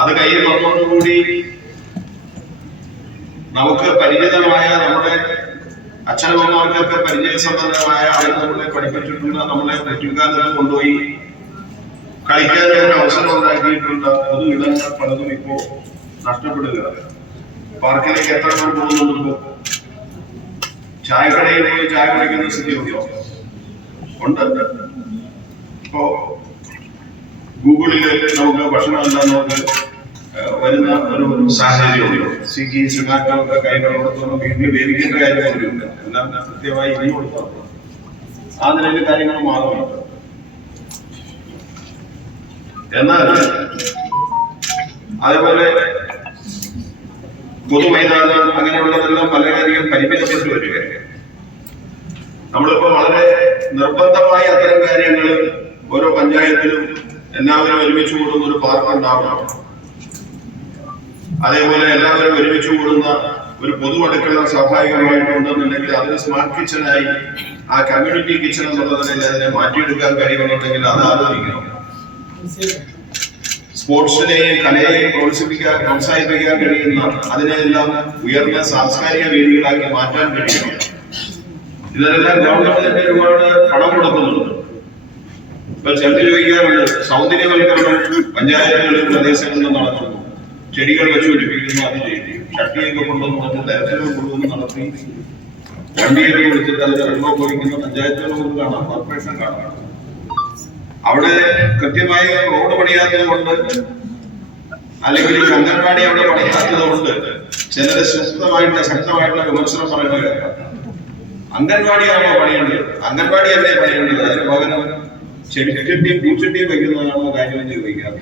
അത് കയ്യിൽ വന്നതോടുകൂടി നമുക്ക് പരിചിതമായ നമ്മുടെ അച്ഛനമ്മമാർക്കൊക്കെ പരിചയസമ്പന്നമായ ആളുകൾ നമ്മളെ പഠിപ്പിച്ചിട്ടുണ്ട് നമ്മളെ പ്രത്യുഗാന്തരം കൊണ്ടുപോയി കളിക്കാൻ ഒരു അവസരം ഉണ്ടാക്കിയിട്ടുണ്ട്. പൊതു ഇടങ്ങൾ പലതും ഇപ്പോ നഷ്ടപ്പെടുക പാർക്കിലേക്ക് എത്ര പേർ പോകുന്നുണ്ട്? ചായക്കടയിൽ പോയി ചായ കുടിക്കുന്ന സ്ഥിതി ഉണ്ടോ? ഉണ്ട്. ഇപ്പോ ഗൂഗിളിൽ നമുക്ക് ഭക്ഷണം എന്താ നമുക്ക് വരുന്ന ഒരു സാഹചര്യമുണ്ട്. സ്വിഗ്ഗി സുമാറ്റോ ഒക്കെ കൈകളോടൊന്നും വീട്ടിൽ വേവിക്കേണ്ട കാര്യമൊന്നുമില്ല എല്ലാം കൃത്യമായി ഇനി മതി. ആ നിലയിൽ കാര്യങ്ങൾ മാറുന്നുണ്ട് എന്നാൽ അതേപോലെ പൊതുമൈതാനം അങ്ങനെയുള്ളതെല്ലാം വളരെയധികം പരിമിതപ്പെട്ടു വരികയാണ് നമ്മളിപ്പോ വളരെ നിർബന്ധമായി അത്തരം കാര്യങ്ങൾ ഓരോ പഞ്ചായത്തിലും എല്ലാവരും ഒരുമിച്ച് കൂടുന്ന ഒരു പാർക്ക് ഉണ്ടാവണം. അതേപോലെ എല്ലാവരും ഒരുമിച്ച് കൂടുന്ന ഒരു പൊതു അടുക്കള സ്വാഭാവികമായിട്ടുണ്ടെന്നുണ്ടെങ്കിൽ അതിന് സ്മാർട്ട് കിച്ചണായി ആ കമ്മ്യൂണിറ്റി കിച്ചൺ എന്നുള്ളതിനെ അതിനെ മാറ്റിയെടുക്കാൻ കഴിയുമെന്നുണ്ടെങ്കിൽ അത് ആലോചിക്കണം. സ്പോർട്സിനെയും കലയെയും പ്രോത്സാഹിപ്പിക്കാൻ പ്രോത്സാഹിപ്പിക്കാൻ കഴിയുന്ന അതിനെല്ലാം ഉയർന്ന സാംസ്കാരിക വേദികളാക്കി മാറ്റാൻ കഴിയണം ഇതിനെല്ലാം ഗവൺമെന്റ് തന്നെ ഒരുപാട് പണം കൊടുക്കുന്നുണ്ട്. ഇപ്പൊ ചിലർ ചോദിക്കാറുണ്ട് സൗന്ദര്യവൽക്കരണം പഞ്ചായത്തുകളിലും പ്രദേശങ്ങളിലും നടത്തുന്നു. ചെടികൾ വെച്ച് പിടിപ്പിക്കുന്നു അത് ചെയ്തു ചട്ടിയൊക്കെ കൊണ്ടുവന്ന് പറഞ്ഞ് തരത്തിലും കൊണ്ടുവന്ന് നടത്തി വണ്ടിയൊക്കെ വിളിച്ചിട്ട് അത് വെള്ളം ഒഴിക്കുന്ന പഞ്ചായത്തുകൾ കാണാം കോർപ്പറേഷൻ കാണാം അവിടെ കൃത്യമായി റോഡ് പണിയാത്തത് കൊണ്ട് അല്ലെങ്കിൽ അംഗൻവാടി അവിടെ പണിയാത്തത് കൊണ്ട് ചിലര് ശക്തമായിട്ട് ശക്തമായിട്ടുള്ള വിമർശനം പറയുന്നത് അംഗൻവാടിയാണോ പണിയേണ്ടത്? അംഗൻവാടി അല്ലേ പണിയേണ്ടത്? അതിന് പകരം ചെടിച്ചട്ടിയും പൂച്ചട്ടിയും കാര്യം എന്ന് ചോദിക്കാറ്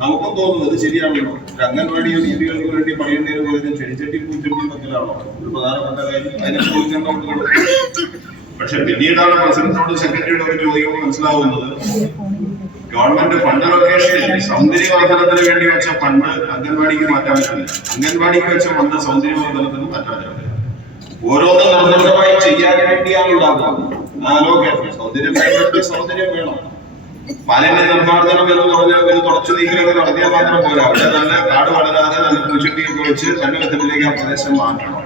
നമുക്കും തോന്നുന്നു അത് ശരിയാണല്ലോ അംഗൻവാടിയോ അംഗൻവാടി രീതികൾക്ക് വേണ്ടി പണിയേണ്ടതിന് പകരം ചെടിച്ചട്ടിയും പൂച്ചട്ടിയും വെക്കലാണോ ഒരു പ്രധാനപ്പെട്ട കാര്യം അതിനെ ചോദിക്കേണ്ട പക്ഷെ പിന്നീടാണ് പ്രസിഡന്റിനോട് സെക്രട്ടറിയോട് ഒരു ചോദിക്കുമ്പോൾ മനസ്സിലാവുന്നത് ഗവൺമെന്റ് ഫണ്ട് ലൊക്കേഷനിൽ സൗന്ദര്യവർദ്ധനത്തിന് വേണ്ടി വെച്ച ഫണ്ട് അംഗൻവാടിക്ക് മാറ്റാൻ പറ്റില്ല. അംഗൻവാടിക്ക് വെച്ച ഫണ്ട് സൗന്ദര്യവർദ്ധനത്തിന് മാറ്റാൻ പറ്റില്ല. ഓരോന്നും നിർബന്ധമായി ചെയ്യാൻ വേണ്ടിയാണ് ഉണ്ടാക്കുന്നത്. സൗന്ദര്യം വേണമെങ്കിൽ സൗന്ദര്യം വേണം. മാലിന്യ നിർമ്മാർജനം എന്ന് പറഞ്ഞാൽ ഒരു തുടച്ചു നീക്കലൊക്കെ നടത്തിയാൽ മാത്രം പോരാ. അവിടെ നല്ല കാട് വളരാതെ നല്ല പൂച്ചട്ടിയൊക്കെ വെച്ച് നല്ല വിധത്തിലേക്ക് ആ പ്രദേശം മാറ്റണം.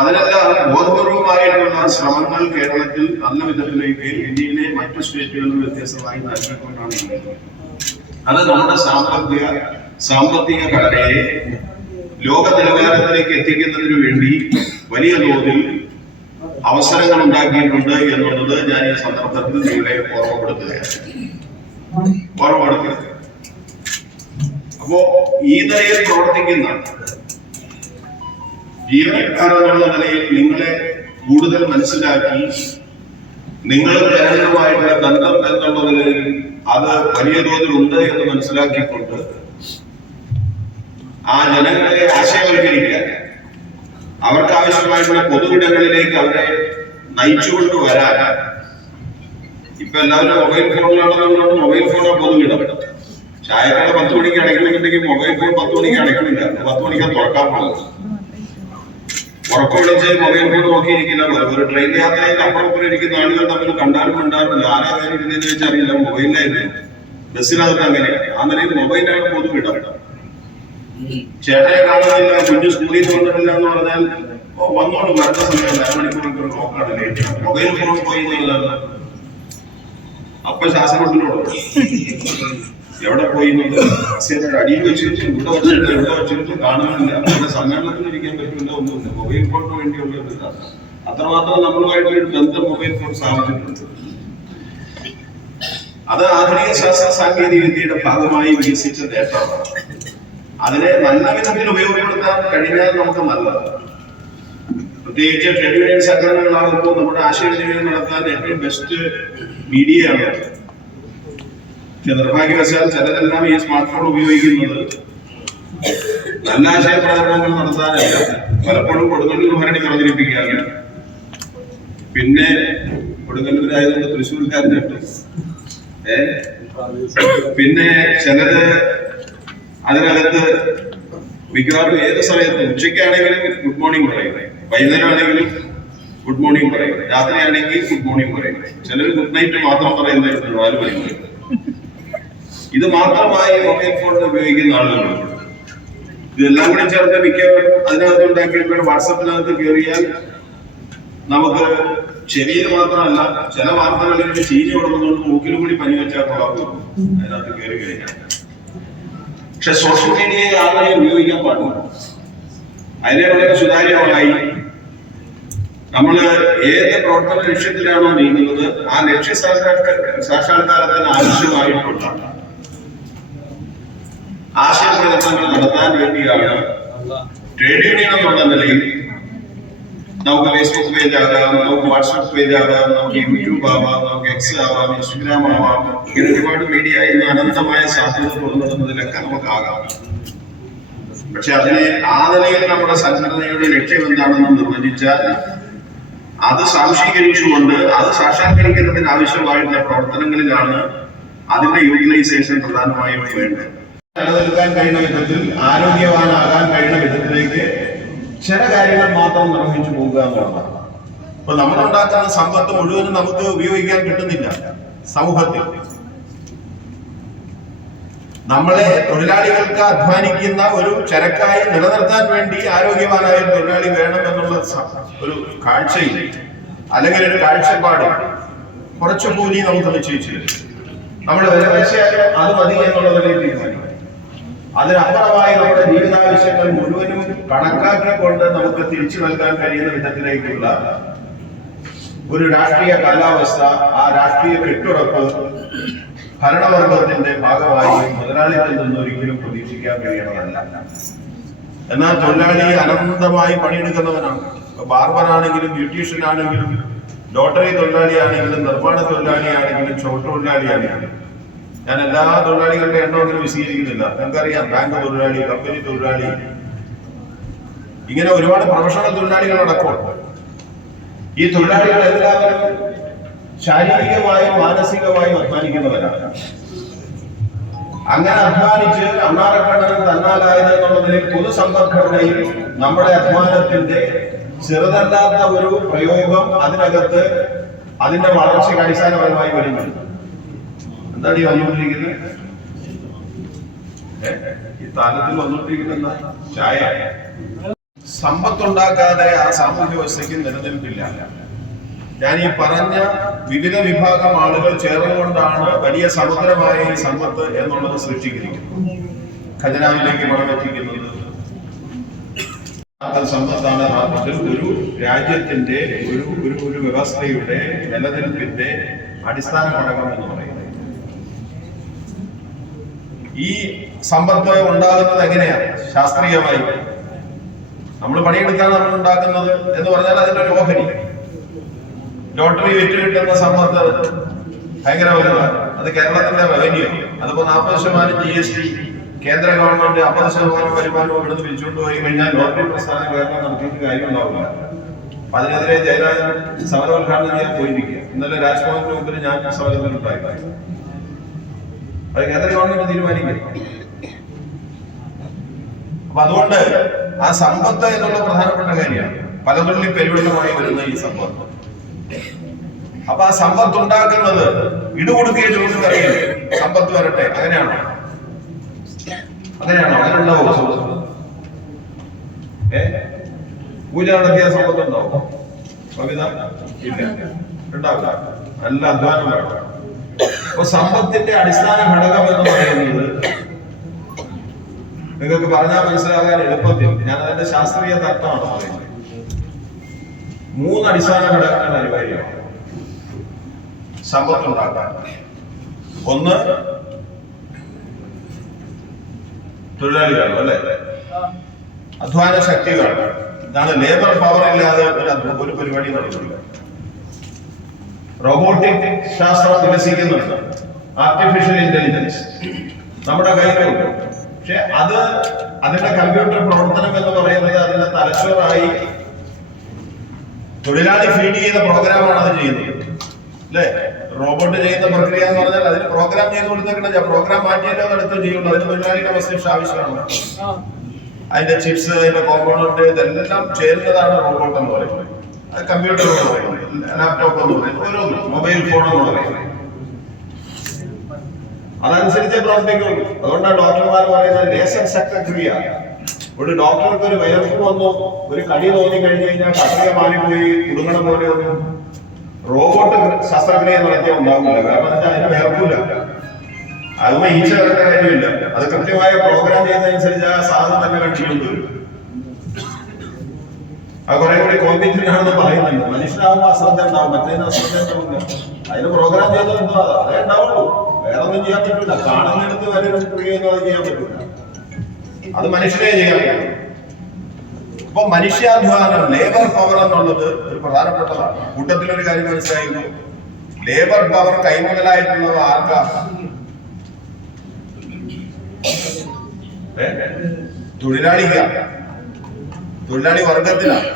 അതിനെല്ലാം ബോധപൂർവമായിട്ടുള്ള ശ്രമങ്ങൾ കേരളത്തിൽ നല്ല വിധത്തിലേക്ക് ഇന്ത്യയിലെ മറ്റു സ്റ്റേറ്റുകളിൽ വ്യത്യസ്തമായി നൽകിക്കൊണ്ടാണ്. അത് നമ്മുടെ സാമ്പത്തിക സാമ്പത്തിക ഘടനയെ ലോക നിലവാരത്തിലേക്ക് എത്തിക്കുന്നതിന് വേണ്ടി വലിയ തോതിൽ അവസരങ്ങൾ ഉണ്ടാക്കിയിട്ടുണ്ട് എന്നുള്ളത് ഞാൻ ഈ സന്ദർഭത്തിൽ നിങ്ങളെ ഓർമ്മപ്പെടുത്തുകയാണ്. ഓർമ്മപ്പെടുത്തുക. അപ്പോ ഈ നിലയിൽ പ്രവർത്തിക്കുന്ന ജീവനക്കാരെന്നുള്ള നിലയിൽ നിങ്ങളെ കൂടുതൽ മനസ്സിലാക്കി നിങ്ങൾ ജനങ്ങളുമായിട്ടുള്ള ബന്ധം എന്നുള്ള നിലയിൽ അത് വലിയ തോതിൽ ഉണ്ട് എന്ന് മനസ്സിലാക്കിക്കൊണ്ട് ആ ജനങ്ങളെ ആശയവൽക്കരിക്കാൻ അവർക്ക് ആവശ്യമായിട്ടുള്ള പൊതുവിടങ്ങളിലേക്ക് അവരെ നയിച്ചുകൊണ്ട് വരാൻ ഇപ്പൊ എല്ലാവരും മൊബൈൽ ഫോണിലാണെന്നുള്ളത് മൊബൈൽ ഫോണോ പൊതുവിടം. ചായക്കട പത്ത് മണിക്ക് അടയ്ക്കുന്നുണ്ടെങ്കിൽ മൊബൈൽ ഫോൺ പത്ത് മണിക്ക് അടയ്ക്കുന്നില്ല പത്ത് മണിക്ക് തുറക്കാൻ പോകുന്നത് ഉറക്കമൊളിച്ച് മൊബൈൽ ഫോൺ നോക്കിയിരിക്കില്ല ഒരു ട്രെയിൻ യാത്രയിൽ അപ്പുറം ഇരിക്കുന്ന ആളുകൾ തമ്മിൽ കണ്ടാലും കണ്ടാലും ആരാ വെച്ചാൽ വെച്ചറിയില്ല മൊബൈലിലായിരുന്നു. ബസ്സിനകത്ത് അങ്ങനെയാണ് ആ നിലയിൽ മൊബൈലാണ് പൊതുവിടം. കാണുന്നില്ല കുഞ്ഞു സ്കൂളിൽ വന്നിട്ടില്ല എന്ന് പറഞ്ഞാൽ വന്നോളൂ അടുത്ത സമയം അരമണിക്കൂർ നോക്കാണ് മൊബൈൽ ഫോൺ പോയി എന്നുള്ളതാണ് അപ്പൊ ശ്വാസമുട്ടിലോട് എവിടെ പോയി അടിയിൽ വെച്ചിട്ട് ഇവിടെ വെച്ചിട്ട് കാണാനില്ല അവിടെ സമ്മേളനത്തിൽ ഇരിക്കാൻ പറ്റില്ല ഒന്നുമില്ല. മൊബൈൽ ഫോണിന് വേണ്ടിയുള്ള അത്രമാത്രം നമ്മളുമായിട്ട് ഒരു ബന്ധം മൊബൈൽ ഫോൺ സ്ഥാപിച്ചിട്ടുണ്ട്. അത് ആധുനിക ശാസ്ത്ര സാങ്കേതിക വിദ്യയുടെ ഭാഗമായി വികസിച്ച നേട്ടമാണ് അതിനെ നല്ല വിധത്തിൽ ഉപയോഗപ്പെടുത്താൻ കഴിഞ്ഞാൽ നമുക്ക് നല്ലത് പ്രത്യേകിച്ച് ട്രേഡ് യൂണിയൻ സംഘടനകളാകുമ്പോൾ നമ്മുടെ ആശയവിനിമയം നടത്താൻ ഏറ്റവും ബെസ്റ്റ് മീഡിയ ആണ് നിർഭാഗ്യവശാൽ ചിലരെല്ലാം ഈ സ്മാർട്ട് ഫോൺ ഉപയോഗിക്കുന്നത്. നല്ല ആശയ പ്രചരണങ്ങൾ നടത്താനല്ല പലപ്പോഴും കൊടുങ്ങല്ലൂർ ഭരണി പ്രചരിപ്പിക്കുകയാണ് പിന്നെ കൊടുങ്ങല്ലൂരായതുകൊണ്ട് തൃശ്ശൂർക്കാരനുണ്ട് ഏ? പിന്നെ ചിലര് അതിനകത്ത് മിക്കവാറും ഏത് സമയത്തും ഉച്ചയ്ക്കാണെങ്കിലും ഗുഡ് മോർണിംഗ് പറയും. വൈകുന്നേരം ആണെങ്കിലും ഗുഡ് മോർണിംഗ് പറയും. രാത്രിയാണെങ്കിൽ ഗുഡ് മോർണിംഗ് പറയും. ചിലർ ഗുഡ് നൈറ്റ് മാത്രം പറയുന്നതായിരുന്നു നാല് മണിക്കൂർ ഇത് മാത്രമായി മൊബൈൽ ഫോൺ ഉപയോഗിക്കുന്ന ആളുകളുണ്ട് ഇതെല്ലാം കൂടി ചേർത്ത് മിക്കവരും അതിനകത്ത് ഉണ്ടാക്കിയിട്ട് വാട്സപ്പിനകത്ത് കയറിയാൽ നമുക്ക് ചെവിയിൽ മാത്രമല്ല ചില വാർത്തകളിൽ ചീഞ്ഞു കൊടുക്കുന്നതുകൊണ്ട് മൂക്കിലും കൂടി പനി വെച്ചാൽ കൊള്ളാം അതിനകത്ത് കയറി കഴിഞ്ഞാൽ. പക്ഷെ സോഷ്യൽ മീഡിയയെ ആളുകളെ ഉപയോഗിക്കാൻ പാടില്ല. അതിനെ വളരെ സുതാര്യമായി നമ്മൾ ഏത് പ്രവർത്തന ലക്ഷ്യത്തിലാണോ നീങ്ങുന്നത് ആ ലക്ഷ്യ സാക്ഷാത്ക- സാക്ഷാത്കാരത്തിന് ആവശ്യമായിട്ടുള്ള ആശയപ്രകടനങ്ങൾ നടത്താൻ വേണ്ടിയാണ് ട്രേഡ് യൂണിയൻ എന്നുള്ള നിലയിൽ നമുക്ക് ഫേസ്ബുക്ക് പേജ് ആകാം നമുക്ക് വാട്സപ്പ് പേജ് ആകാം നമുക്ക് യൂട്യൂബ് ആവാം നമുക്ക് എക്സ് ആവാം ഇൻസ്റ്റഗ്രാം ആവാം. ഇങ്ങനെ ഒരുപാട് മീഡിയ ഇന്ന് അനന്തമായ സാധ്യത തുറന്നിടുന്നതിലൊക്കെ നമുക്കാകാം പക്ഷെ അതിനെ ആ നിലയിൽ നമ്മുടെ സംഘടനയുടെ ലക്ഷ്യം എന്താണെന്ന് നിർവചിച്ചാൽ അത് സാംശീകരിച്ചുകൊണ്ട് അത് സാക്ഷാത്കരിക്കുന്നതിന് ആവശ്യമായിട്ടുള്ള പ്രവർത്തനങ്ങളിലാണ് അതിന്റെ യൂട്ടിലൈസേഷൻ പ്രധാനമായും വേണ്ടത്. നിലനിൽക്കാൻ കഴിയുന്ന വിധത്തിൽ ആരോഗ്യവാനാകാൻ കഴിയുന്ന വിധത്തിലേക്ക് ചില കാര്യങ്ങൾ മാത്രം നിർവഹിച്ചു പോകുക എന്നുള്ളതാണ്. ഇപ്പൊ നമ്മളുണ്ടാക്കുന്ന സമ്പത്ത് മുഴുവനും നമുക്ക് ഉപയോഗിക്കാൻ കിട്ടുന്നില്ല. സമൂഹത്തിൽ നമ്മളെ തൊഴിലാളികൾക്ക് അധ്വാനിക്കുന്ന ഒരു ചരക്കായി നിലനിർത്താൻ വേണ്ടി ആരോഗ്യവാനായ തൊഴിലാളി വേണം എന്നുള്ള ഒരു കാഴ്ചയിൽ അല്ലെങ്കിൽ ഒരു കാഴ്ചപ്പാട് കുറച്ച് കൂലി നമുക്ക് നിശ്ചയിച്ചില്ല നമ്മൾ വില വെച്ചാലും അത് മതി എന്നുള്ളതിലേക്ക് തീരുമാനിക്കും അതിനപ്പുറമായി നമ്മുടെ ജീവിതാവശ്യങ്ങൾ മുഴുവനും കണക്കാക്കിക്കൊണ്ട് നമുക്ക് തിരിച്ചു നൽകാൻ കഴിയുന്ന വിധത്തിലേക്കുള്ള ഒരു രാഷ്ട്രീയ കാലാവസ്ഥ ആ രാഷ്ട്രീയ കെട്ടുറപ്പ് ഭരണവർഗത്തിന്റെ ഭാഗമായി മുതലാളികളിൽ നിന്ന് ഒരിക്കലും പ്രതീക്ഷിക്കാൻ കഴിയണമല്ല എന്നാൽ തൊഴിലാളി അനന്തമായി പണിയെടുക്കുന്നവനാണ്. ബാർബറാണെങ്കിലും ബ്യൂട്ടീഷ്യൻ ആണെങ്കിലും ലോട്ടറി തൊഴിലാളിയാണെങ്കിലും നിർമ്മാണ തൊഴിലാളിയാണെങ്കിലും തൊഴിലാളിയാണെങ്കിലും ഞാൻ എല്ലാ തൊഴിലാളികളുടെ എണ്ണം അങ്ങനെ വിശദീകരിക്കുന്നില്ല. നമുക്കറിയാം ബാങ്ക് തൊഴിലാളി കമ്പനി തൊഴിലാളി. ഇങ്ങനെ ഒരുപാട് പ്രൊഫഷണൽ തൊഴിലാളികൾ അടക്കമുണ്ട് ഈ തൊഴിലാളികൾ എല്ലാവരും ശാരീരികമായും മാനസികമായും അധ്വാനിക്കുന്നവരാണ്. അങ്ങനെ അധ്വാനിച്ച് അണ്ണാറക്കണ്ണനും തന്നാലായത് എന്നുള്ളതിൽ പൊതുസമ്പദ്ഘടനയിൽ നമ്മുടെ അധ്വാനത്തിന്റെ ചെറുതല്ലാത്ത ഒരു പ്രയോഗം അതിനകത്ത് അതിന്റെ വളർച്ചയ്ക്ക് അടിസ്ഥാനപരമായി വരുന്നുണ്ട്. എന്താണ് ഈ വന്നുകൊണ്ടിരിക്കുന്നത്? ഈ താലത്തിൽ വന്നുകൊണ്ടിരിക്കുന്ന എന്താ? ചായ. സമ്പത്തുണ്ടാക്കാതെ ആ സാമൂഹ്യ വ്യവസ്ഥയ്ക്ക് നിലനിൽപ്പില്ല. ഞാൻ ഈ പറഞ്ഞ വിവിധ വിഭാഗം ആളുകൾ ചേർന്നുകൊണ്ടാണ് വലിയ സമുദ്രമായ ഈ സമ്പത്ത് എന്നുള്ളത് സൃഷ്ടിക്കുന്നത് ഖജനാവിലേക്ക് പണം എത്തിക്കുന്നത്. സമ്പത്താണ് യഥാർത്ഥത്തിൽ ഒരു രാജ്യത്തിന്റെ ഒരു ഒരു ഒരു വ്യവസ്ഥയുടെ നിലനിൽപ്പിന്റെ അടിസ്ഥാന ഘടകം എന്ന് പറയുന്നത്. ഈ സമ്പദ്വയം ഉണ്ടാകുന്നത് എങ്ങനെയാണ്? ശാസ്ത്രീയമായി. നമ്മൾ പണിയെടുക്കാൻ നമ്മൾ ഉണ്ടാക്കുന്നത് എന്ന് പറഞ്ഞാൽ അതിന്റെ ഒരു ഓഹരി. ലോട്ടറി വിറ്റ് കിട്ടുന്ന സമ്പത്ത് ഭയങ്കര വലുതാണ്. അത് കേരളത്തിന്റെ റവന്യൂ അതിപ്പോ നാൽപ്പത് ശതമാനം ജി എസ് ടി കേന്ദ്ര ഗവൺമെന്റ് അമ്പത് ശതമാനം വരുമാനം ഇവിടുന്ന് പിരിച്ചുകൊണ്ട് പോയി കഴിഞ്ഞാൽ ലോട്ടറി പ്രസ്ഥാനം കേരളം നടത്തിയിട്ട് കാര്യമുണ്ടാവില്ല. അപ്പൊ അതിനെതിരെ ജയരാജൻ സമരോദ്ഘാടനം ചെയ്യാൻ പോയിരിക്കുക ഇന്നലെ രാജ്ഭവന്റെ മുമ്പിൽ ഞാൻ സമരത്തിലുണ്ടായി. അത് കേന്ദ്ര ഗവൺമെന്റ് തീരുമാനിക്കും? അപ്പൊ അതുകൊണ്ട് ആ സമ്പത്ത് എന്നുള്ള പ്രധാനപ്പെട്ട കാര്യമാണ്. പലതുള്ളി പെരുവെള്ളമായി വരുന്ന ഈ സമ്പത്ത്. അപ്പൊ ആ സമ്പത്ത് ഉണ്ടാക്കുന്നത് ഇടുകൊടുക്കുക ചോദിച്ചു അറിയില്ല. സമ്പത്ത് വരട്ടെ. അങ്ങനെയാണോ? അങ്ങനെയാണോ? അങ്ങനെ ഉണ്ടാവോ ഏ? പൂജ നടത്തിയ സമ്പത്ത് ഉണ്ടാവും കവിത ഇല്ല ഉണ്ടാവില്ല. നല്ല അധ്വാനം വേണം അപ്പൊ സമ്പത്തിന്റെ അടിസ്ഥാന ഘടകം എന്ന് പറയുന്നത് നിങ്ങൾക്ക് പറഞ്ഞാൽ മനസ്സിലാകാൻ എളുപ്പത്തിൽ. ഞാൻ അതിന്റെ ശാസ്ത്രീയ തത്വമാണ് പറയുന്നത്. മൂന്ന് അടിസ്ഥാന ഘടകങ്ങൾ അനിവാര്യമാണ്. സമ്പത്ത് ഉണ്ടാക്കാൻ. ഒന്ന് തൊഴിലാളികൾ അല്ലെ? അധ്വാന ശക്തികൾ ഇതാണ് ലേബർ പവർ ഇല്ലാതെ ഒരു ഒരു പരിപാടി നടക്കില്ല. റോബോട്ടിക് ശാസ്ത്രം വികസിക്കുന്നുണ്ട്. ആർട്ടിഫിഷ്യൽ ഇന്റലിജൻസ് നമ്മുടെ കയ്യിലുണ്ട് പക്ഷെ അത് അതിന്റെ കമ്പ്യൂട്ടർ പ്രവർത്തനം എന്ന് പറയുന്നത് അതിന്റെ തലച്ചോറായി തൊഴിലാളി ഫീഡ് ചെയ്ത പ്രോഗ്രാമാണ് അത് ചെയ്യുന്നത്. അല്ലേ? റോബോട്ട് ചെയ്യുന്ന പ്രക്രിയ എന്ന് പറഞ്ഞാൽ അതിന് പ്രോഗ്രാം ചെയ്ത് കൊടുത്തേക്കണ പ്രോഗ്രാം മാറ്റിയല്ലോ അടുത്ത് ചെയ്യുള്ളൂ. അതിന് തൊഴിലാളിയുടെ മസ്തിഷ്ക ആവശ്യമാണ്. അതിന്റെ ചിപ്സ് അതിന്റെ കോമ്പൗണ്ട് ഇതെല്ലാം ചേരുന്നതാണ് റോബോട്ട് എന്ന് പറയുന്നത്. കമ്പ്യൂട്ടർ ലാപ്ടോപ്പ് എന്ന് പറയും. മൊബൈൽ ഫോൺ എന്ന് പറയും. അതനുസരിച്ചേ പ്രവർത്തിക്കും അതുകൊണ്ടാണ് ഡോക്ടർമാർ പറയുന്നത് ലേസർ ശക്തക്രിയ. ഒരു ഡോക്ടർക്ക് ഒരു വയർപ്പ് വന്നു ഒരു കടി തോന്നി കഴിഞ്ഞു കഴിഞ്ഞാൽ കത്രിക മാറിപ്പോയി കുടുങ്ങണ പോലെ ഒന്നും റോബോട്ട് ശസ്ത്രക്രിയ നടത്തിയാൽ ഉണ്ടാവില്ല. കാരണം എന്താ അതിന് വയർപ്പില്ല അതുമ്പോ ഈച്ച കാര്യമില്ല. അത് കൃത്യമായ പ്രോഗ്രാം ചെയ്യുന്നതനുസരിച്ച് ആ സാധനം തന്നെ കണ്ടിട്ടുണ്ട് അത് കുറെ കൂടി കോമ്പറ്റന്റ് ആണെന്ന് പറയുന്നുണ്ട്. മനുഷ്യനാവുമ്പോ അശ്രദ്ധ ഉണ്ടാവും മറ്റേതിന് അശ്രദ്ധ ഉണ്ടാവില്ല അതിന് പ്രോഗ്രാം ചെയ്തത് എന്തോ അതാ. അതേ ഉണ്ടാവുള്ളൂ. വേറെ ഒന്നും ചെയ്യാൻ പറ്റില്ല കാണുന്നിടത്ത് വരെ ഒരു ക്രിയ ഒന്നും അത് ചെയ്യാൻ പറ്റില്ല അത് മനുഷ്യനെ ചെയ്യാൻ പറ്റും. അപ്പൊ മനുഷ്യാധ്വാനം ലേബർ പവർ എന്നുള്ളത് ഒരു പ്രധാനപ്പെട്ടതാണ്. കൂട്ടത്തിലൊരു കാര്യം മനസ്സിലായിരുന്നു ലേബർ പവർ കൈമുതലായിട്ടുള്ളത് ആർക്കാണ് ഏ? തൊഴിലാളിക്കാണ് തൊഴിലാളി വർഗത്തിലാണ്.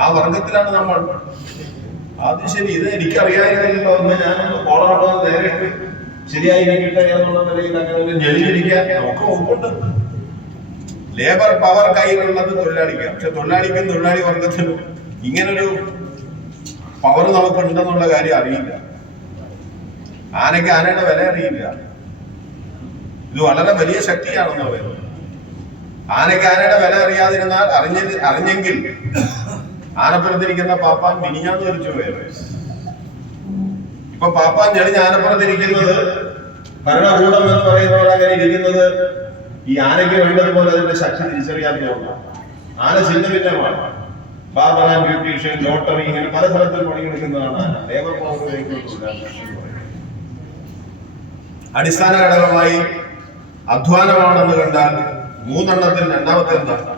ആ വർഗത്തിലാണ് നമ്മൾ. അത് ശരി ഇത് എനിക്കറിയാമായിരുന്നല്ലോ എന്ന് ഞാൻ കോളാണോ നേരെ ശരിയായിരിക്കട്ടെ എന്നുള്ള നിലയിൽ അങ്ങനെ ഞെളിഞ്ഞിരിക്കാൻ നമുക്ക് ഒപ്പുണ്ട് ലേബർ പവർ കയ്യിലുള്ളത് തൊഴിലാളിക്ക്. പക്ഷെ തൊഴിലാളിക്കും തൊഴിലാളി വർഗത്തിനും ഇങ്ങനൊരു പവർ നമുക്ക് ഉണ്ടെന്നുള്ള കാര്യം അറിയില്ല. ആനയ്ക്ക് ആനയുടെ വില അറിയില്ല. ഇത് വളരെ വലിയ ശക്തിയാണെന്ന് പറയുന്നത് ആനയ്ക്ക് വില അറിയാതിരുന്നാൽ അറിഞ്ഞ അറിഞ്ഞെങ്കിൽ ആനപ്പുറത്തിരിക്കുന്ന പാപ്പാൻ മിനിഞ്ഞാന്ന് ചോദിച്ചു പോയത്. ഇപ്പൊ പാപ്പാൻ ഞെളിഞ്ഞ് ആനപ്പുറത്തിരിക്കുന്നത് ഭരണകൂടം എന്ന് പറയുന്നവർ അങ്ങനെ ഇരിക്കുന്നത് ഈ ആനയ്ക്ക് വേണ്ടതുപോലെ അതിന്റെ ശക്തി തിരിച്ചറിയാത്തതുകൊണ്ടാണ് ആന ചിന്ത ഭിന്നമാണ്. ബാർബർ ആൻഡ് ബ്യൂട്ടീഷ്യൻ ലോട്ടറി ഇങ്ങനെ പല സ്ഥലത്തിൽ പണിയെടുക്കുന്നതാണ് ആന. ലേബർ അടിസ്ഥാന ഘടകമായി അധ്വാനമാണെന്ന് കണ്ടാൽ മൂന്നെണ്ണത്തിൽ രണ്ടാമത്തെ എന്താണ്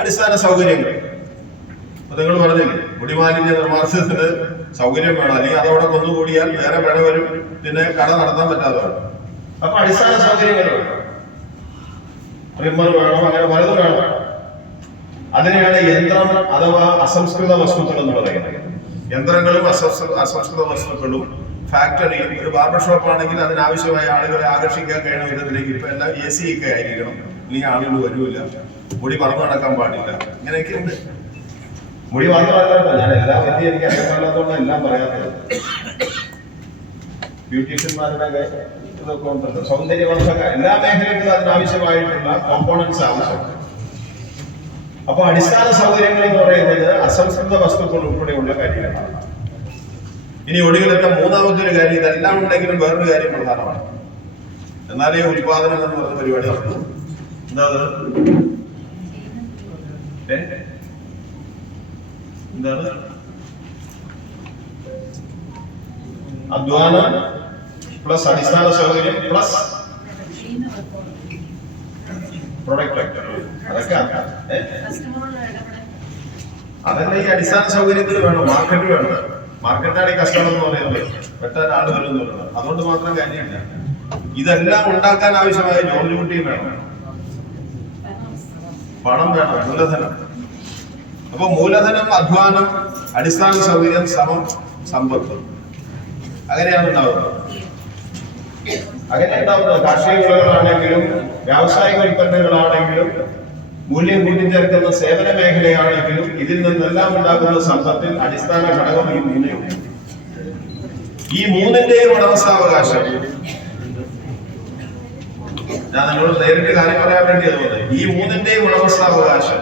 അടിസ്ഥാന സൗകര്യങ്ങൾ. അപ്പൊ നിങ്ങൾ പറഞ്ഞില്ലേ കുടിമാലിന്യ നിർമ്മാർജത്തിന് സൗകര്യം വേണം. അല്ലെങ്കിൽ അതവിടെ കൊന്നുകൂടിയാൽ വേറെ പിഴ വരും പിന്നെ കട നടത്താൻ പറ്റാതെ വരും. അപ്പൊ അടിസ്ഥാന സൗകര്യങ്ങൾ വേണം. ട്രിമ്മർ വേണം അങ്ങനെ പലതും വേണം. അതിനെയാണ് യന്ത്രം അഥവാ അസംസ്കൃത വസ്തുക്കൾ എന്ന് പറയുന്നത്. യന്ത്രങ്ങളും അസംസ്കൃത വസ്തുക്കളും ഫാക്ടറി ഒരു ബാർബർ ഷോപ്പ് ആണെങ്കിൽ അതിനാവശ്യമായ ആളുകളെ ആകർഷിക്കാൻ വിധത്തിലേക്ക് ഇപ്പൊ എല്ലാം എ സി ഒക്കെ ആയിരിക്കണം. ഇല്ലെങ്കിൽ ആളുകൾ വരൂല മുടി പറന്നു നടക്കാൻ പാടില്ല. ഇങ്ങനെയൊക്കെ ഉണ്ട്. മുടി മാത്രമല്ല നടക്കാൻ ഞാൻ എല്ലാ പറ്റി എനിക്ക് അറിയാൻ എല്ലാം പറയാത്തത്. ബ്യൂട്ടീഷ്യന്മാരുടെ ഇതൊക്കെ ഉണ്ടല്ലോ. സൗന്ദര്യവർദ്ധക എല്ലാ മേഖലയ്ക്കും അതിനാവശ്യമായിട്ടുള്ള കോമ്പോണൻസ് ആവശ്യമാണ് അപ്പൊ അടിസ്ഥാന സൗകര്യങ്ങൾ എന്ന് പറയുന്നത് അസംസ്കൃത വസ്തുക്കൾ ഉൾപ്പെടെയുള്ള കാര്യങ്ങളാണ്. ഇനി ഒടുവിലത്തെ മൂന്നാമത്തെ ഒരു കാര്യം ഇതെല്ലാം ഉണ്ടെങ്കിലും വേറൊരു കാര്യം പ്രധാനമാണ് എന്നാലേ ഉത്പാദനം എന്ന് പറഞ്ഞ പരിപാടി നടക്കും. എന്താ? എന്താണ്? അധ്വാനം പ്ലസ് അടിസ്ഥാന സൗകര്യം പ്ലസ് പ്രൊഡക്റ്റ് അതൊക്കെ? അതല്ല ഈ അടിസ്ഥാന സൗകര്യത്തിന് വേണം മാർക്കറ്റ് വേണം. മാർക്കറ്റാണ് ഈ കഷ്ടം എന്ന് പറയുന്നത് പെട്ടെന്ന് ആൾ വരും എന്ന് പറയുന്നത് അതുകൊണ്ട് മാത്രം കാര്യമില്ല. ഇതെല്ലാം ഉണ്ടാക്കാൻ ആവശ്യമായ ജോലി കുട്ടിയും വേണം. പണം വേണം മൂലധനം. അപ്പൊ മൂലധനം അധ്വാനം അടിസ്ഥാന സൗകര്യം സമം സമ്പത്ത്. അങ്ങനെയാണ് ഉണ്ടാവുന്നത് അങ്ങനെ ഉണ്ടാവുന്നത്. കാർഷിക വിളകളാണെങ്കിലും വ്യാവസായിക ഉൽപ്പന്നങ്ങളാണെങ്കിലും മൂല്യം കൂട്ടിച്ചേർക്കുന്ന സേവന മേഖലയാണെങ്കിലും ഇതിൽ നിന്നെല്ലാം ഉണ്ടാകുന്ന സമ്പത്തിൽ അടിസ്ഥാന ഘടകം ഈ മൂന്നേ ഈ മൂന്നിന്റെയും ഉടമസ്ഥാവകാശം. ഞാൻ നിങ്ങളോട് നേരിട്ട് കാര്യം പറയാൻ വേണ്ടി അതുപോലെ ഈ മൂന്നിന്റെയും ഉടമസ്ഥാവകാശം.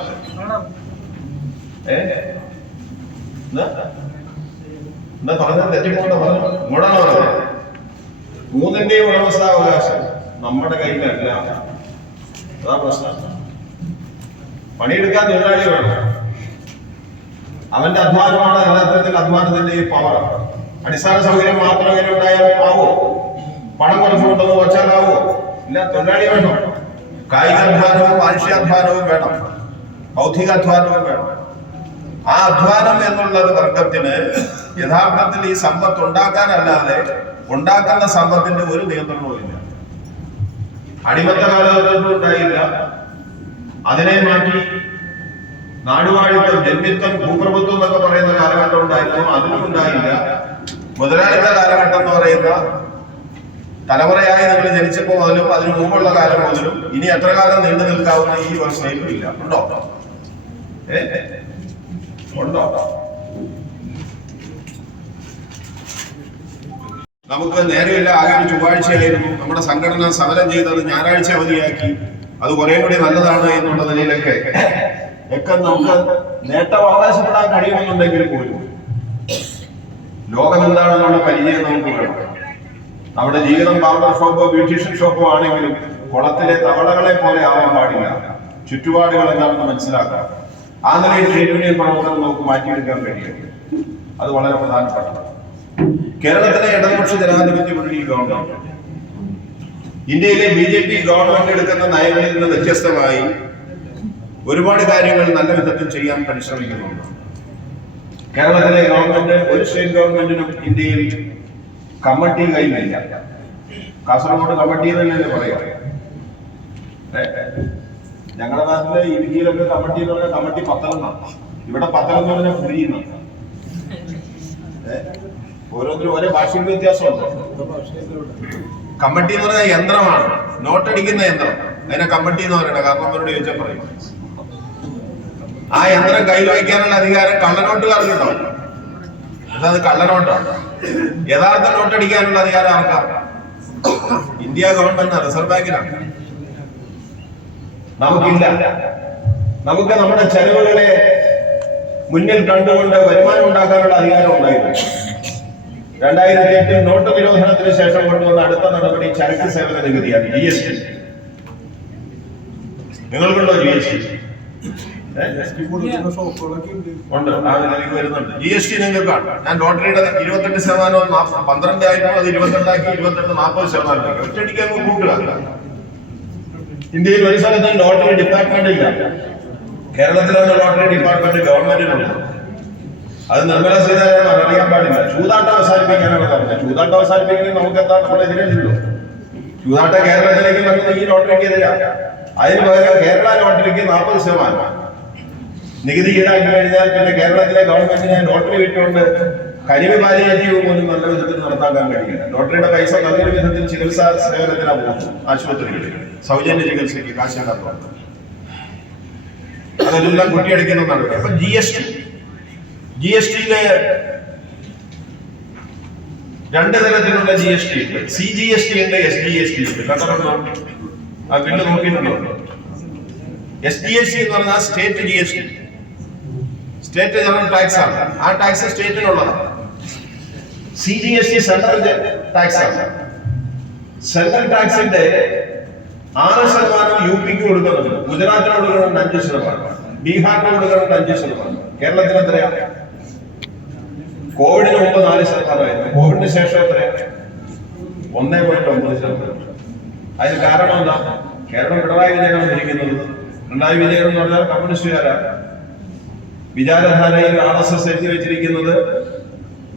എന്താ? പറഞ്ഞത്? തെറ്റിപ്പോണ്ട പറഞ്ഞു. ഇങ്ങോട്ടാണ് മൂന്നിന്റെയും ഉടമസ്ഥാവകാശം നമ്മുടെ കയ്യിലല്ല. അതാ പ്രശ്നം. പണിയെടുക്കാൻ തൊഴിലാളി വേണം. അവന്റെ അധ്വാനമാണ് യഥാർത്ഥത്തിൽ അധ്വാനത്തിന്റെ ഈ പവർ അടിസ്ഥാന സൗകര്യം മാത്രം ഇങ്ങനെ ഉണ്ടായാൽ ആവോ? പണം കുറച്ചുകൊണ്ടെന്ന് വച്ചാലാവോ ഇല്ല തൊഴിലാളി വേണം. കായികാധ്വാനവും മാനുഷ്യാധ്വാനവും വേണം. ബൗദ്ധികാധ്വാനവും വേണം. ആ അധ്വാനം ഒരു വർഗത്തിന് യഥാർത്ഥത്തിൽ ഈ സമ്പത്ത് ഉണ്ടാക്കാനല്ലാതെ ഉണ്ടാക്കുന്ന സമ്പത്തിന്റെ ഒരു നിയന്ത്രണവും ഇല്ല അടിമത്ത കാലഘട്ടത്തിൽ ഉണ്ടായില്ല അതിനെ മാറ്റി നാടുവാഴിത്തം ജന്മിത്തം ഭൂപ്രഭുത്വം എന്നൊക്കെ പറയുന്ന കാലഘട്ടം ഉണ്ടായിരുന്നു. അതിനും ഉണ്ടായില്ല. മുതലാളിത്ത കാലഘട്ടം എന്ന് പറയുന്ന തലമുറയായി നിങ്ങൾ ജനിച്ചപ്പോൾ മുതലും അതിനു മുമ്പുള്ള കാലം മുതലും ഇനി എത്ര കാലം നീണ്ടു നിൽക്കാവുന്ന ഈ വ്യവസ്ഥയിലും ഇല്ല. ഉണ്ടോ? ഉണ്ടോ? നമുക്ക് നേരെയില്ല ആകെ ഒരു ചൊവ്വാഴ്ചയായിരുന്നു നമ്മുടെ സംഘടന സമരം ചെയ്തത് ഞായറാഴ്ച അവധിയാക്കി. അത് കുറെ കൂടി നല്ലതാണ് എന്നുള്ള നിലയിലൊക്കെ. ഒക്കെ നമുക്ക് നേട്ടം അവകാശപ്പെടാൻ കഴിയുമെന്നുണ്ടെങ്കിൽ പോലും ലോകം എന്താണെന്നുള്ള പരിചയം നമുക്ക് വേണം. നമ്മുടെ ജീവിതം ബാർബർ ഷോപ്പോ ബ്യൂട്ടീഷ്യൻ ഷോപ്പോ ആണെങ്കിലും കുളത്തിലെ തവളകളെ പോലെ ആവാൻ പാടില്ല. ചുറ്റുപാടുകൾ എന്താണെന്ന് മനസ്സിലാക്കാം ആ നിലയിൽ ട്രേഡ് യൂണിയൻ പ്രവർത്തനം നമുക്ക് മാറ്റിയെടുക്കാൻ കഴിയും. അത് വളരെ പ്രധാനപ്പെട്ടതാണ്. കേരളത്തിലെ ഇടതുപക്ഷ ജനാധിപത്യ മുന്നണി ഗവൺമെന്റ് ഇന്ത്യയിലെ ബി ജെ പി ഗവൺമെന്റ് എടുക്കുന്ന നയങ്ങളിൽ നിന്ന് വ്യത്യസ്തമായി ഒരുപാട് കാര്യങ്ങൾ നല്ല വിധത്തിൽ ചെയ്യാൻ പരിശ്രമിക്കുന്നുണ്ട്. കേരളത്തിലെ ഗവൺമെന്റ് ഒരു സ്റ്റേറ്റ് ഗവൺമെന്റിനും ഇന്ത്യയിൽ കമ്മിറ്റി കയ്യിലില്ല കാസർഗോഡ് കമ്മിറ്റി എന്നല്ലേ പറയാം? ഞങ്ങളുടെ നാട്ടിൽ ഇടുക്കിയിലൊക്കെ കമ്മിറ്റി എന്ന് പറഞ്ഞാൽ കമ്മിറ്റി പത്തലെന്നാണ് ഇവിടെ പത്തലെന്ന് പറഞ്ഞാൽ പുരിയെന്നാണ് ഓരോന്നിനും ഓരോ ഭാഷയിൽ വ്യത്യാസമുണ്ട്. കമ്മട്ടി എന്ന് പറയുന്ന യന്ത്രമാണ്. നോട്ടടിക്കുന്ന യന്ത്രം. അതിനെ കമ്മട്ടി എന്ന് പറയണ. കാരണം അവരോട് ചോദിച്ചാൽ പറയും. ആ യന്ത്രം കയ്യിൽ വയ്ക്കാനുള്ള അധികാരം കള്ളനോട്ട് എന്താ അത് കള്ളനോട്ടാണ്. യഥാർത്ഥ നോട്ടടിക്കാനുള്ള അധികാരം ആർക്കാ? ഇന്ത്യ ഗവൺമെന്റ് റിസർവ് ബാങ്കിനാണ് നമുക്കില്ല. നമുക്ക് നമ്മുടെ ചെലവുകളെ മുന്നിൽ കണ്ടുകൊണ്ട് വരുമാനം ഉണ്ടാക്കാനുള്ള അധികാരം ഉണ്ടായിരുന്നു. രണ്ടായിരത്തി എട്ടിൽ നോട്ട് നിരോധനത്തിന് ശേഷം കൊണ്ടുവന്ന അടുത്ത നടപടി ചരക്ക് സേവന നികുതിയാണ് G S T നിങ്ങൾക്കുണ്ടോ G S T G S T നിങ്ങൾക്കാണ് ഞാൻ ലോട്ടറിയുടെ ഇരുപത്തെട്ട് ശതമാനം പന്ത്രണ്ട് ആയിരുന്നു അത് ഇരുപത്തിരണ്ടാക്കി ഇരുപത്തെട്ട് നാൽപ്പത് ശതമാനം ഒറ്റയടിക്ക് കൂട്ടുക ഇന്ത്യയിൽ ഒരു സ്ഥലത്തും ലോട്ടറി ഡിപ്പാർട്ട്മെന്റ് ഇല്ല. കേരളത്തിലാണ് ലോട്ടറി ഡിപ്പാർട്ട്മെന്റ് ഗവൺമെന്റിനുള്ളത് അത് നിർമ്മല സീതാരാമൻ അറിയാൻ പാടില്ല. ചൂതാട്ടം അവസാനിപ്പിക്കാനാണ് പറഞ്ഞത് ചൂതാട്ടം അവസാനിപ്പിക്കണമെങ്കിൽ നമുക്ക് എന്താ നമ്മളെതിരല്ലോ ചൂതാട്ട കേരളത്തിലേക്ക് വരുന്നത് ഈ ലോട്ടറിക്ക് എതിരാണ് അതിന് പകരം കേരള ലോട്ടറിക്ക് നാൽപ്പത് ശതമാനം. നികുതി ഈടാക്കി കഴിഞ്ഞാൽ പിന്നെ കേരളത്തിലെ ഗവൺമെന്റിനെ ലോട്ടറി വിട്ടുകൊണ്ട് കരിമി പാലിയേറ്റീവ് പോലും നല്ല വിധത്തിൽ നടത്താക്കാൻ കഴിയില്ല. ലോട്ടറിയുടെ പൈസ നല്ലൊരു വിധത്തിൽ ചികിത്സാ സേവനത്തിനാണ് പോകുന്നത്. ആശുപത്രികളിൽ. സൗജന്യ ചികിത്സയ്ക്ക് കാശില്ലാത്തവർക്ക് അതെല്ലാം കുട്ടിയടിക്കുന്ന നടപടി അപ്പൊ G S T G S ടിയിൽ രണ്ട് തരത്തിലുള്ള ജി എസ് ടി ഉണ്ട്. സി ജി എസ് ടി ഉണ്ട് എസ് ജി എസ് ടി ഉണ്ട്. കണ്ടിട്ടുണ്ടോ ആ ബില്ല് നോക്കിയിട്ടുണ്ടോ? എസ് ജി എസ് ടി എന്ന് പറഞ്ഞാൽ state G S T state general tax ആണ്. ആ tax സ്റ്റേറ്റിനുള്ളതാണ് C G S T central tax ആണ്. സെൻട്രൽ ടാക്സിന്റെ ആറ് ശതമാനം യു പിക്ക് കൊടുക്കുന്നുണ്ട്. ഗുജറാത്തിന് കൊടുക്കുന്നുണ്ട് അഞ്ച് ശതമാനം. ബീഹാറിന് കൊടുക്കുന്നുണ്ട് അഞ്ച് ശതമാനം. കേരളത്തിന് എത്രയാ കോവിഡിന് മുമ്പ് നാല് ശതമാനമായിരുന്നു. കോവിഡിന് ശേഷം എത്ര? ഒന്നേ പോയിന്റ് ഒമ്പത് ശതമാനം. അതിന് കാരണം എന്താ? കേരളം പിണറായി വിജയനാണ് ഭരിക്കുന്നത്. പിണറായി വിജയൻ എന്ന് പറഞ്ഞാൽ കമ്മ്യൂണിസ്റ്റുകാരാണ് വിചാരധാരയിൽ ആർ എസ് എസ് എഴുതി വെച്ചിരിക്കുന്നത്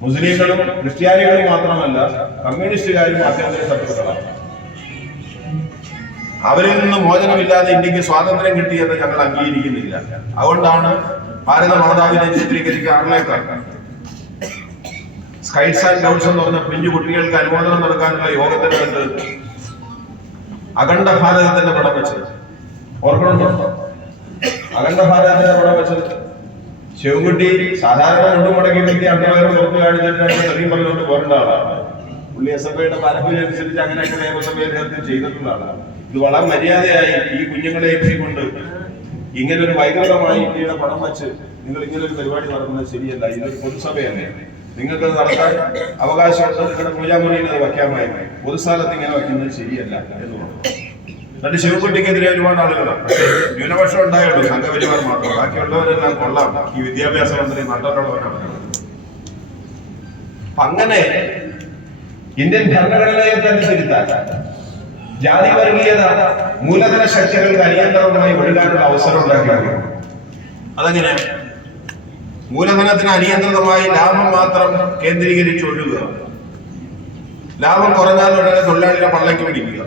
മുസ്ലിങ്ങളും ക്രിസ്ത്യാനികളും മാത്രമല്ല കമ്മ്യൂണിസ്റ്റുകാരും ആഭ്യന്തര ശത്രുക്കളാണ്. അവരിൽ നിന്ന് മോചനമില്ലാതെ ഇന്ത്യയ്ക്ക് സ്വാതന്ത്ര്യം കിട്ടിയെന്ന് ഞങ്ങൾ അംഗീകരിക്കുന്നില്ല. അതുകൊണ്ടാണ് ഭാരത മാതാവിനെ ചിത്രീകരിക്കുക ആറിലേക്കാർ സ്കൈറ്റ്സ് ആൻഡ് ഗൗഡ്സ് എന്ന് പറഞ്ഞ പിഞ്ചു കുട്ടികൾക്ക് അനുമോദനം നൽകാനുള്ള യോഗത്തിനകത്ത് അഖണ്ഡ ഭാരതത്തിന്റെ പടം വെച്ചത് ഓർക്കണുണ്ടോ അഖണ്ഡ ഭാരതത്തിന്റെ പടം വെച്ചത് ശിവൻകുട്ടി സാധാരണ രണ്ടു മടക്കി വ്യക്തി അണ്ടവയറും പുറത്ത് കാണിച്ചിട്ടാണ് ചെറിയ പറഞ്ഞുകൊണ്ട് പോരേണ്ട ആളാണ്. പുള്ളി എസ് എഫ് പാരമ്പര്യം അനുസരിച്ച് അങ്ങനെയൊക്കെ നിയമസഭയിൽ നേരത്തെ ചെയ്തിട്ടുള്ള ഇത് വളരെ മര്യാദയായി ഈ കുഞ്ഞുങ്ങളെ കൊണ്ട് ഇങ്ങനെ ഒരു വൈകൃതമായി ഇന്ത്യയുടെ പണം വെച്ച് നിങ്ങൾ ഇങ്ങനെ ഒരു പരിപാടി നടത്തുന്നത് ശരിയല്ല. ഇതൊരു പൊതുസഭയല്ലേ? നിങ്ങൾക്ക് നടത്താൻ അവകാശമുണ്ട്. നിങ്ങളുടെ പൂജാമുറിയിൽ അത് വയ്ക്കാമായി പൊതു സ്ഥലത്ത് ഇങ്ങനെ വയ്ക്കുന്നത് ശരിയല്ല എന്ന് പറഞ്ഞു. എന്നിട്ട് ശിവക്കുട്ടിക്കെതിരെ ഒരുപാട് ആളുകളാണ്. പക്ഷേ ന്യൂനപക്ഷം ഉണ്ടായുള്ളൂ. സംഘപരിവാർ മാത്രം. ബാക്കിയുള്ളവരെല്ലാം കൊള്ളാം. ഈ വിദ്യാഭ്യാസ മന്ത്രി നട്ടലുള്ളവരാണ് അങ്ങനെ ഇന്ത്യൻ ഭരണഘടനയെ തന്നെ തിരുത്താൻ ജാതി വർഗീയത മൂലധന ശക്തികൾക്ക് അനിയന്ത്രണമായി ഒഴുകാനുള്ള അവസരം ഉണ്ടാക്കി അതെങ്ങനെ മൂലധനത്തിന് അനിയന്ത്രിതമായി ലാഭം മാത്രം കേന്ദ്രീകരിച്ച് ഒഴുകുക ലാഭം കുറഞ്ഞാൽ ഉടനെ തൊഴിലാളിയുടെ പള്ളയ്ക്ക് പിടിക്കുക.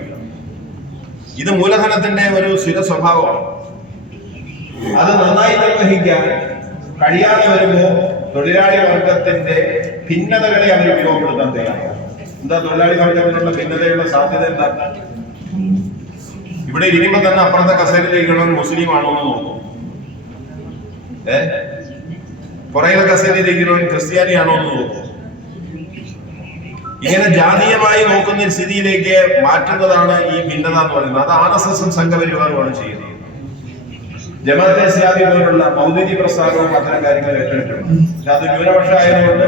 ഇത് മൂലധനത്തിന്റെ ഒരു സ്ഥിര സ്വഭാവമാണ്. അത് നന്നായി നിർവഹിക്കാൻ കഴിയാതെ വരുമ്പോ തൊഴിലാളി വർഗത്തിന്റെ ഭിന്നതകളെ അവർ ഉപയോഗപ്പെടുത്താൻ തയ്യാറാണ്. എന്താ തൊഴിലാളി വർഗത്തിനുള്ള ഭിന്നതയുള്ള സാധ്യത എന്താ? ഇവിടെ ഇരിക്കുമ്പോ തന്നെ അപ്പുറത്തെ കസേരയിലിരിക്കണം മുസ്ലിം ആണോ എന്ന് നോക്കും. ഏ? പുറയിലെ കസേരയിലിരിക്കണവൻ ക്രിസ്ത്യാനിയാണോ എന്ന് നോക്കും. ഇങ്ങനെ ജാതീയമായി നോക്കുന്ന സ്ഥിതിയിലേക്ക് മാറ്റുന്നതാണ് ഈ ഭിന്നത എന്ന് പറയുന്നത്. അത് ആർ എസ് എസും സംഘപരിവാറുമാണ് ചെയ്യുന്നത്. ജമാഅത്തെ ഇസ്ലാമി പോലുള്ള മൗലിക പ്രസ്ഥാനവും അത്തരം കാര്യങ്ങൾ ഏറ്റെടുക്കണം അത് ന്യൂനപക്ഷം ആയതുകൊണ്ട്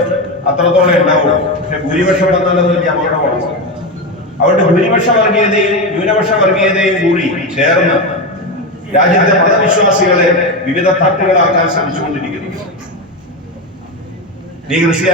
അത്രത്തോളം ഉണ്ടാവും പക്ഷെ ഭൂരിപക്ഷം ഉണ്ടെന്നുള്ളത് വലിയ അപകടമാണ്. അവരുടെ ഭൂരിപക്ഷ വർഗീയതയും ന്യൂനപക്ഷ വർഗീയതയും കൂടി ചേർന്ന് രാജ്യത്തെ മതവിശ്വാസികളെ വിവിധ തട്ടുകളാക്കാൻ ശ്രമിച്ചുകൊണ്ടിരിക്കുന്നു. 你给他写